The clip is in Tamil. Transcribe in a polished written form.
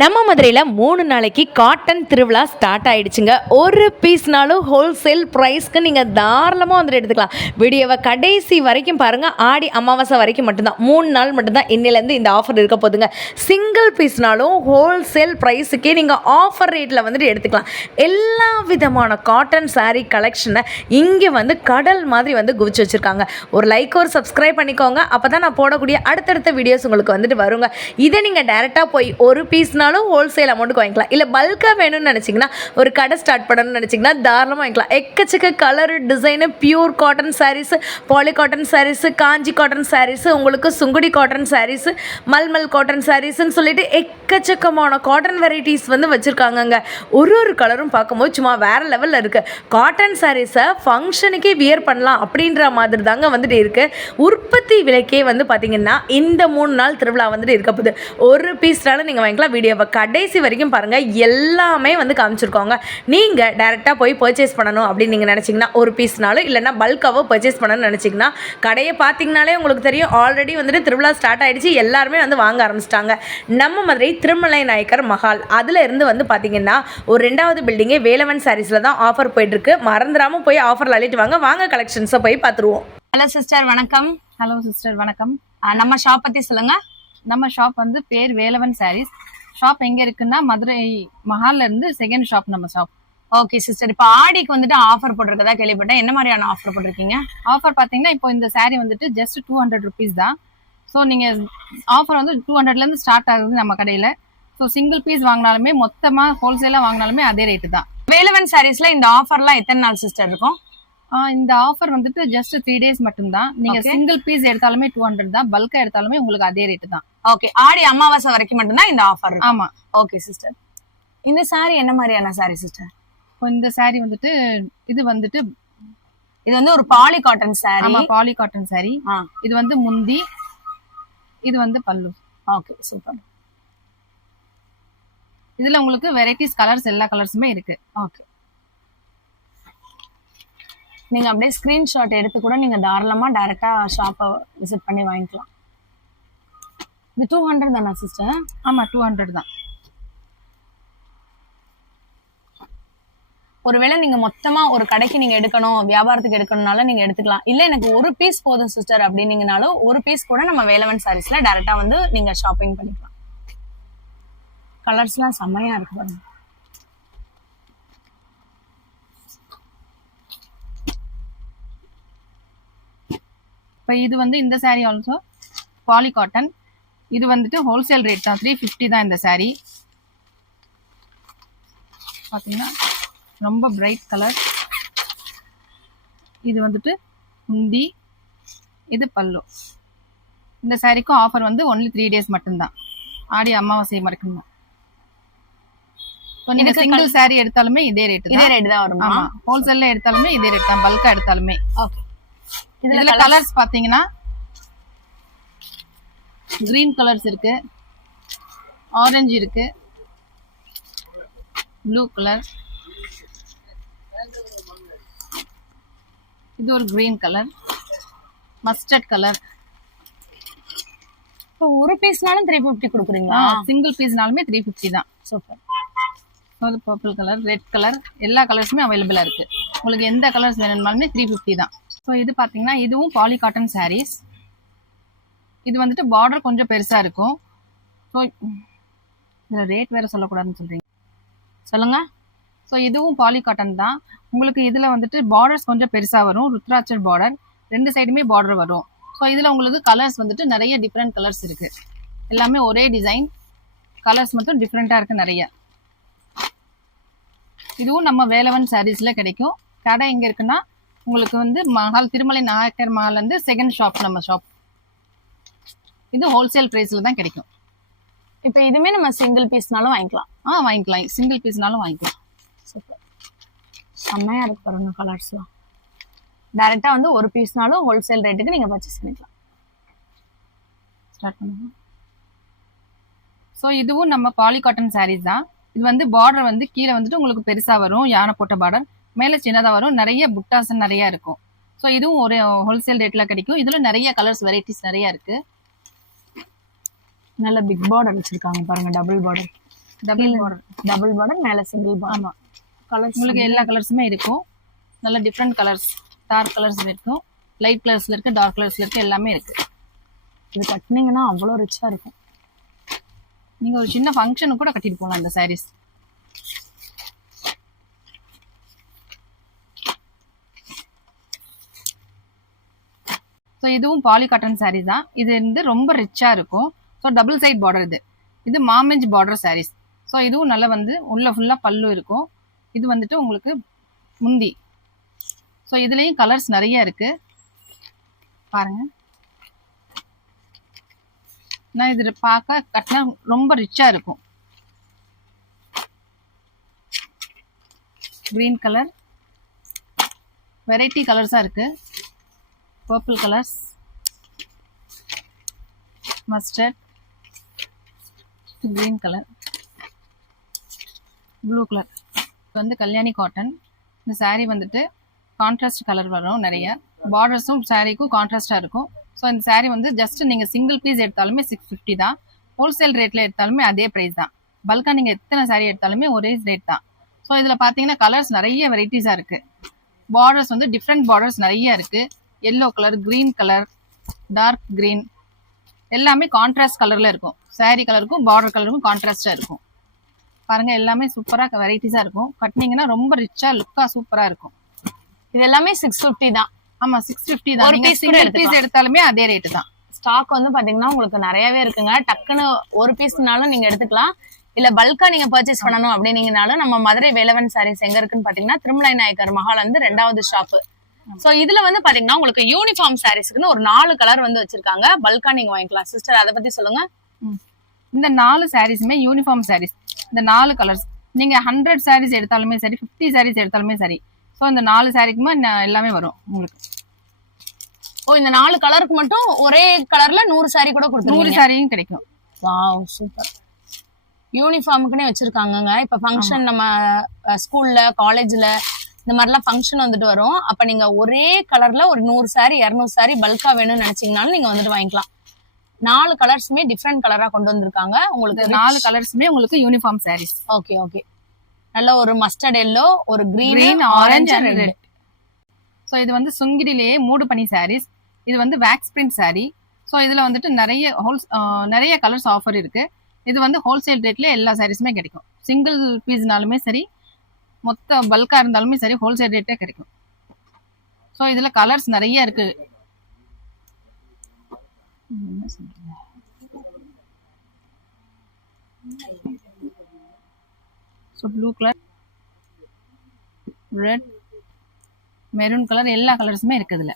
நம்ம மதுரையில் 3 நாளைக்கு காட்டன் திருவிழா ஸ்டார்ட் ஆகிடுச்சுங்க. ஒரு பீஸ்னாலும் ஹோல்சேல் ப்ரைஸ்க்கு நீங்கள் தாராளமாக வந்துட்டு எடுத்துக்கலாம். வீடியோவை கடைசி வரைக்கும் பாருங்கள். ஆடி அமாவாசை வரைக்கும் மட்டும்தான், 3 நாள் மட்டும்தான் இன்னிலேருந்து இந்த ஆஃபர் இருக்க போதுங்க. சிங்கிள் பீஸ்னாலும் ஹோல்சேல் ப்ரைஸுக்கே நீங்கள் ஆஃபர் ரேட்டில் வந்துட்டு எடுத்துக்கலாம். எல்லா விதமான காட்டன் சாரீ கலெக்ஷனை இங்கே வந்து கடல் மாதிரி வந்து குவிச்சு வச்சுருக்காங்க. ஒரு லைக் ஒரு சப்ஸ்கிரைப் பண்ணிக்கோங்க. அப்போ தான் நான் போடக்கூடிய அடுத்தடுத்த வீடியோஸ் உங்களுக்கு வந்துட்டு வருங்க. இதை நீங்கள் டேரெக்டாக போய் ஒரு பீஸ்னாலும் ஹோல்சேல் அமௌண்ட்டுக்கு வாங்கிக்கலாம். இல்லை பல்காக வேணும்னு நினச்சிங்கன்னா, ஒரு கடை ஸ்டார்ட் பண்ணணும்னு நினச்சிங்கன்னா தாராளமாக வாங்கிக்கலாம். எக்கச்சக்க colour, design, pure cotton sarees, poly cotton sarees, Kanchi cotton sarees, உங்களுக்கு சுங்குடி காட்டன் சாரீஸு, மல்மல் காட்டன் சாரீஸுன்னு சொல்லிட்டு எக்கச்சக்கமான காட்டன் வெரைட்டிஸ் வந்து வச்சுருக்காங்கங்க. ஒரு கலரும் பார்க்கும்போது சும்மா வேறு லெவலில் இருக்குது. காட்டன் சாரீஸை ஃபங்க்ஷனுக்கே வியர் பண்ணலாம் அப்படின்ற மாதிரி தாங்க வந்துட்டு இருக்குது. உற்பத்தி விலைக்கே வந்து பார்த்திங்கன்னா இந்த 3 நாள் திருவிழா வந்துட்டு இருக்க போகுது. ஒரு பீஸ்னாலும் நீங்கள் வாங்கிக்கலாம். வீடியோவை கடைசி வரைக்கும் பாருங்கள். எல்லாமே வந்து காமிச்சிருக்கோங்க. நீங்கள் டேரெக்டாக போய் பர்ச்சேஸ் பண்ணணும் அப்படின்னு நீங்கள் நினச்சிங்கன்னா, ஒரு பீஸ்னாலும் இல்லைனா பல்காவோ பர்ச்சேஸ் பண்ணணும்னு நினச்சிங்கன்னா, கடையை பார்த்தீங்கனாலே உங்களுக்கு தெரியும். ஆல்ரெடி வந்துட்டு திருவிழா ஸ்டார்ட் ஆகிடுச்சு. எல்லாருமே வந்து வாங்க ஆரம்பிச்சிட்டாங்க. நம்ம மதுரை திருமலை நாயக்கர் மஹால் அதில் இருந்து வந்து பார்த்திங்கன்னா ஒரு 2வது பில்டிங்கே வேலவன் சாரீஸில் தான் ஆஃபர் போயிட்டுருக்கு. மறந்துடாமல் போய் ஆஃபரில் அள்ளிட்டு வாங்க கலெக்ஷன்ஸை போய் பார்த்துருவோம். ஹலோ சிஸ்டர், வணக்கம். ஹலோ சிஸ்டர், வணக்கம். நம்ம ஷாப் பற்றி சொல்லுங்கள். நம்ம ஷாப் வந்து பேர் வேலவன் சாரீஸ். ஷாப் எங்கே இருக்குன்னா மதுரை மஹால்ல இருந்து செகண்ட் ஷாப் நம்ம ஷாப். ஓகே சிஸ்டர், இப்போ ஆடிக்கு வந்துட்டு ஆஃபர் போட்டிருக்கதா கேள்விப்பட்டேன். என்ன மாதிரியான ஆஃபர் போட்டிருக்கீங்க? ஆஃபர் பார்த்தீங்கன்னா இப்போ இந்த சாரீ வந்துட்டு ஜஸ்ட் 200 ருபீஸ் தான். ஸோ நீங்கள் ஆஃபர் வந்து 200லேருந்து ஸ்டார்ட் ஆகுது நம்ம கடையில். ஸோ சிங்கிள் பீஸ் வாங்கினாலுமே மொத்தமாக ஹோல்சேலாக வாங்கினாலுமே அதே ரேட்டு தான். வேலவன் சாரீஸில் இந்த ஆஃபர்லாம் எத்தனை நாள் சிஸ்டர் இருக்கும்? இந்த ஆஃபர் வந்துட்டு ஜஸ்ட் 3 days மட்டும்தான். நீங்க சிங்கிள் பீஸ் எடுத்தாலுமே 200 தான், பல்கா எடுத்தாலுமே உங்களுக்கு அதே ரேட்டு தான். ஓகே, ஆடி அமாவாசை வரைக்கும் மட்டும்தான் இந்த ஆஃபர். ஆமா. ஓகே சிஸ்டர், இந்த சாரி என்ன மாதிரியான சாரி சிஸ்டர்? இந்த சாரி வந்துட்டு இது வந்து ஒரு பாலி காட்டன் சாரி. ஆமா, பாலி காட்டன் சாரி. இது வந்து முந்தி, இது வந்து பல்லு. Okay super. இதுல உங்களுக்கு வெரைட்டிஸ் கலர்ஸ் எல்லா கலர்ஸுமே இருக்கு. ஓகே, நீங்க அப்படியே ஸ்கிரீன்ஷாட் எடுத்து கூட நீங்க தாராளமா டைரக்டா ஷாப்பை விசிட் பண்ணி வாங்கிக்கலாம். இது 200 தானா சிஸ்டர்? ஆமா, 200 தான். ஒருவேளை நீங்க மொத்தமா ஒரு கடைக்கு நீங்க எடுக்கணும், வியாபாரத்துக்கு எடுக்கணும்னாலும் நீங்க எடுத்துக்கலாம். இல்ல எனக்கு ஒரு பீஸ் போதும் சிஸ்டர் அப்படின்னீங்கனாலும் ஒரு பீஸ் கூட நம்ம வேலவன் சாரீஸ்ல டைரக்டா வந்து நீங்க ஷாப்பிங் பண்ணிக்கலாம். கலர்ஸ்லாம் செம்மையா இருக்கு பாருங்க. இப்போ இது வந்து இந்த சாரீ ஆல்சோ பாலி காட்டன். இது வந்துட்டு ஹோல்சேல் ரேட் தான், 350 தான் இந்த சாரீ. பார்த்தீங்கன்னா ரொம்ப பிரைட் கலர். இது வந்துட்டு முந்தி, இது பல்லு. இந்த சாரீக்கும் ஆஃபர் வந்து ஒன்லி 3 days மட்டும்தான், ஆடி அமாவாசை மட்டும்தான். இப்போ நீங்க சிங்கிள் சாரீ எடுத்தாலுமே இதே ரேட்டு தான் வரும். ஆமா, ஹோல்சேல்ல எடுத்தாலுமே இதே ரேட் தான், பல்கா எடுத்தாலுமே. ஓகே, இதுல கலர்ஸ் பாத்தீங்கன்னா கிரீன் கலர்ஸ் இருக்கு, ஆரஞ்சு இருக்கு, ப்ளூ கலர், இது ஒரு கிரீன் கலர், மஸ்டர்ட் கலர். இப்போ ஒரு பீஸ்னாலும் 350 கொடுக்குறீங்களா? சிங்கிள் பீஸ்னாலுமே 350 தான். சூப்பர். அது பர்பிள் கலர், ரெட் கலர், எல்லா கலர்ஸுமே அவைலபிளா இருக்கு. உங்களுக்கு எந்த கலர்ஸ் வேணும்னாலுமே 350 தான். ஸோ இது பார்த்தீங்கன்னா இதுவும் பாலி காட்டன் சாரீஸ். இது வந்துட்டு பார்டர் கொஞ்சம் பெருசாக இருக்கும். ஸோ இதில் ரேட் வேறு சொல்லக்கூடாதுன்னு சொல்கிறீங்க, சொல்லுங்க. ஸோ இதுவும் பாலி காட்டன் தான். உங்களுக்கு இதில் வந்துட்டு பார்டர்ஸ் கொஞ்சம் பெருசாக வரும், ருத்ராட்சர் பார்டர், 2 சைடுமே பார்டர் வரும். ஸோ இதில் உங்களுக்கு கலர்ஸ் வந்துட்டு நிறைய டிஃப்ரெண்ட் கலர்ஸ் இருக்குது. எல்லாமே ஒரே டிசைன், கலர்ஸ் மட்டும் டிஃப்ரெண்ட்டாக இருக்குது நிறைய. இதுவும் நம்ம வேலவன் சாரீஸில் கிடைக்கும். கடை எங்கே இருக்குன்னா உங்களுக்கு வந்து மஹால், திருமலை நாயக்கர் மஹால் வந்து செகண்ட் ஷாப் நம்ம ஷாப். இது ஹோல்சேல் ப்ரைஸில் தான் கிடைக்கும். இப்போ இதுவுமே நம்ம சிங்கிள் பீஸ்னாலும் வாங்கிக்கலாம். வாங்கிக்கலாம், சிங்கிள் பீஸ்னாலும் வாங்கிக்கலாம். சூப்பர், செம்மையாக இருக்கு பாருங்க கலர்ஸ்லாம். டைரெக்டாக வந்து ஒரு பீஸ்னாலும் ஹோல்சேல் ரேட்டுக்கு நீங்கள் பர்ச்சேஸ் பண்ணிக்கலாம். ஸ்டார்ட் பண்ணுங்க. ஸோ இதுவும் நம்ம பாலி காட்டன் சாரீஸ் தான். இது வந்து பார்டர் வந்து கீழே வந்துட்டு உங்களுக்கு பெருசாக வரும், யானை போட்ட பார்டர், மேலே சின்னதாக வரும், நிறைய புட்டாஸ் நிறையா இருக்கும். ஸோ இதுவும் ஒரு ஹோல்சேல் ரேட்டில் கிடைக்கும். இதில் நிறைய கலர்ஸ் வெரைட்டிஸ் நிறையா இருக்குது. நல்ல பிக் பார்டர் வச்சுருக்காங்க பாருங்கள், double border. Double border. Double border மேல சிங்கிள் பார்டர். ஆமா, கலர்ஸ் உங்களுக்கு எல்லா கலர்ஸுமே இருக்கும். நல்ல டிஃப்ரெண்ட் கலர்ஸ், டார்க் கலர்ஸ் இருக்கும், லைட் கலர்ஸ்ல இருக்கு, டார்க் கலர்ஸ்ல இருக்கு, எல்லாமே இருக்கு. இது கட்டினீங்கன்னா அவ்வளோ ரிச்சா இருக்கும். நீங்க ஒரு சின்ன ஃபங்க்ஷனுக்கு கூட கட்டிட்டு போகலாம் இந்த சாரீஸ். ஸோ இதுவும் பாலி காட்டன் சாரீ தான். இது வந்து ரொம்ப ரிச்சா இருக்கும். So double side border. இது மாமெஞ்ச் பார்டர் சாரீஸ். ஸோ இதுவும் நல்லா வந்து உள்ள ஃபுல்லா பல்லு இருக்கும். இது வந்துட்டு உங்களுக்கு முந்தி. ஸோ இதுலயும் கலர்ஸ் நிறைய இருக்கு பாருங்க. நான் இது பார்க்க கட்டினா ரொம்ப ரிச்சா இருக்கும். கிரீன் கலர், வெரைட்டி கலர்ஸா இருக்கு. Purple colours, mustard, green colour, blue colour. இது வந்து கல்யாணி காட்டன். இந்த saree வந்துட்டு கான்ட்ராஸ்ட் கலர் வரும் நிறைய. பார்டர்ஸும் சாரீக்கும் கான்ட்ராஸ்டாக இருக்கும். ஸோ இந்த saree வந்து ஜஸ்ட் நீங்கள் சிங்கிள் பீஸ் எடுத்தாலுமே 650 தான். ஹோல்சேல் ரேட்டில் எடுத்தாலுமே அதே ப்ரைஸ் தான். பல்காக நீங்கள் எத்தனை saree எடுத்தாலுமே ஒரே ரேட் தான். ஸோ இதில் பார்த்தீங்கன்னா கலர்ஸ் நிறைய வெரைட்டிஸாக இருக்குது. பார்டர்ஸ் வந்து டிஃப்ரெண்ட் பார்டர்ஸ் நிறைய இருக்குது. Yellow colour, green colour, dark green, எல்லாமே கான்ட்ராஸ்ட் கலரில் இருக்கும். saree கலருக்கும் பார்டர் கலருக்கும் கான்ட்ராஸ்டாக இருக்கும். பாருங்கள், எல்லாமே சூப்பராக வெரைட்டிஸாக இருக்கும். கட்டினீங்கன்னா ரொம்ப ரிச்சாக லுக்காக சூப்பராக இருக்கும். இது எல்லாமே 650 தான். ஆமா, 650 தான். ஒரு நீங்க piece கூட சிங்கிள் எடுத்துக்கலாம். பீஸ் எடுத்தாலுமே அதே ரேட் தான். ஸ்டாக் வந்து பாத்தீங்கன்னா உங்களுக்கு நிறையவே இருக்குங்க. டக்குன்னு ஒரு பீஸ்னாலும் நீங்க எடுத்துக்கலாம். இல்ல பல்கா நீங்க பர்ச்சேஸ் பண்ணணும் அப்படின்னீங்கனாலும் நம்ம மதுரை வேலவன் சாரீஸ் எங்க இருக்குன்னு பாத்தீங்கன்னா திருமலை நாயக்கர் மஹால் வந்து 2வது ஷாப். சோ இதுல வந்து பாத்தீங்கன்னா உங்களுக்கு யூனிஃபார்ம் சாரீஸ்க்குன்னு ஒரு 4 கலர் வந்து வச்சிருக்காங்க. பல்கா நீங்க வாங்கிக்கலாம். சிஸ்டர் அதை பத்தி சொல்லுங்க. இந்த 4 சாரீஸுமே யூனிஃபார்ம் சாரீஸ். இந்த 4 கலர்ஸ் நீங்க 100 சாரீஸ் எடுத்தாலுமே சரி, 50 சாரீஸ் எடுத்தாலுமே சரி. ஸோ இந்த 4 சாரீக்குமே எல்லாமே வரும் உங்களுக்கு. ஓ, இந்த 4 கலருக்கு மட்டும் ஒரே கலர்ல 100 சாரி கூட 100 கொடுத்துருவீங்க. சாரியும் கிடைக்கும். Wow, super. யூனிஃபார்முக்குனே வச்சிருக்காங்கங்க. இப்ப ஃபங்க்ஷன் நம்ம ஸ்கூல்ல காலேஜ்ல இந்த மாதிரிலாம் ஃபங்க்ஷன் வந்துட்டு வரும். அப்ப நீங்க ஒரே கலர்ல ஒரு 100 சாரி 200 சாரி பல்கா வேணும்னு நினைச்சீங்கனாலும் நீங்க வந்துட்டு வாங்கிக்கலாம். 4 கலர்ஸுமே டிஃப்ரெண்ட் கலரா கொண்டு வந்திருக்காங்க. உங்களுக்கு 4 கலர்ஸுமே உங்களுக்கு யூனிஃபார்ம் சாரீஸ். Okay okay. நல்ல ஒரு மஸ்டர்ட் எல்லோ, ஒரு green, green, orange orange and and red. So இது வந்து சுங்கிடிலேயே மூடு பனி சாரீஸ். இது வந்து வேக்ஸ் பிரிண்ட் சாரீ. ஸோ இதுல வந்துட்டு நிறைய கலர்ஸ் ஆஃபர் இருக்கு. இது வந்து ஹோல்சேல் ரேட்ல எல்லா சாரீஸுமே கிடைக்கும். சிங்கிள் பீஸ்னாலுமே சரி, மொத்த பல்கா இருந்தாலுமே சரி, ஹோல்சேல் ரேட்டே கிடைக்கும். ஸோ இதுல கலர்ஸ் நிறைய இருக்கு. So blue colour, red, maroon colour, எல்லா கலர்ஸுமே இருக்குது இதுல.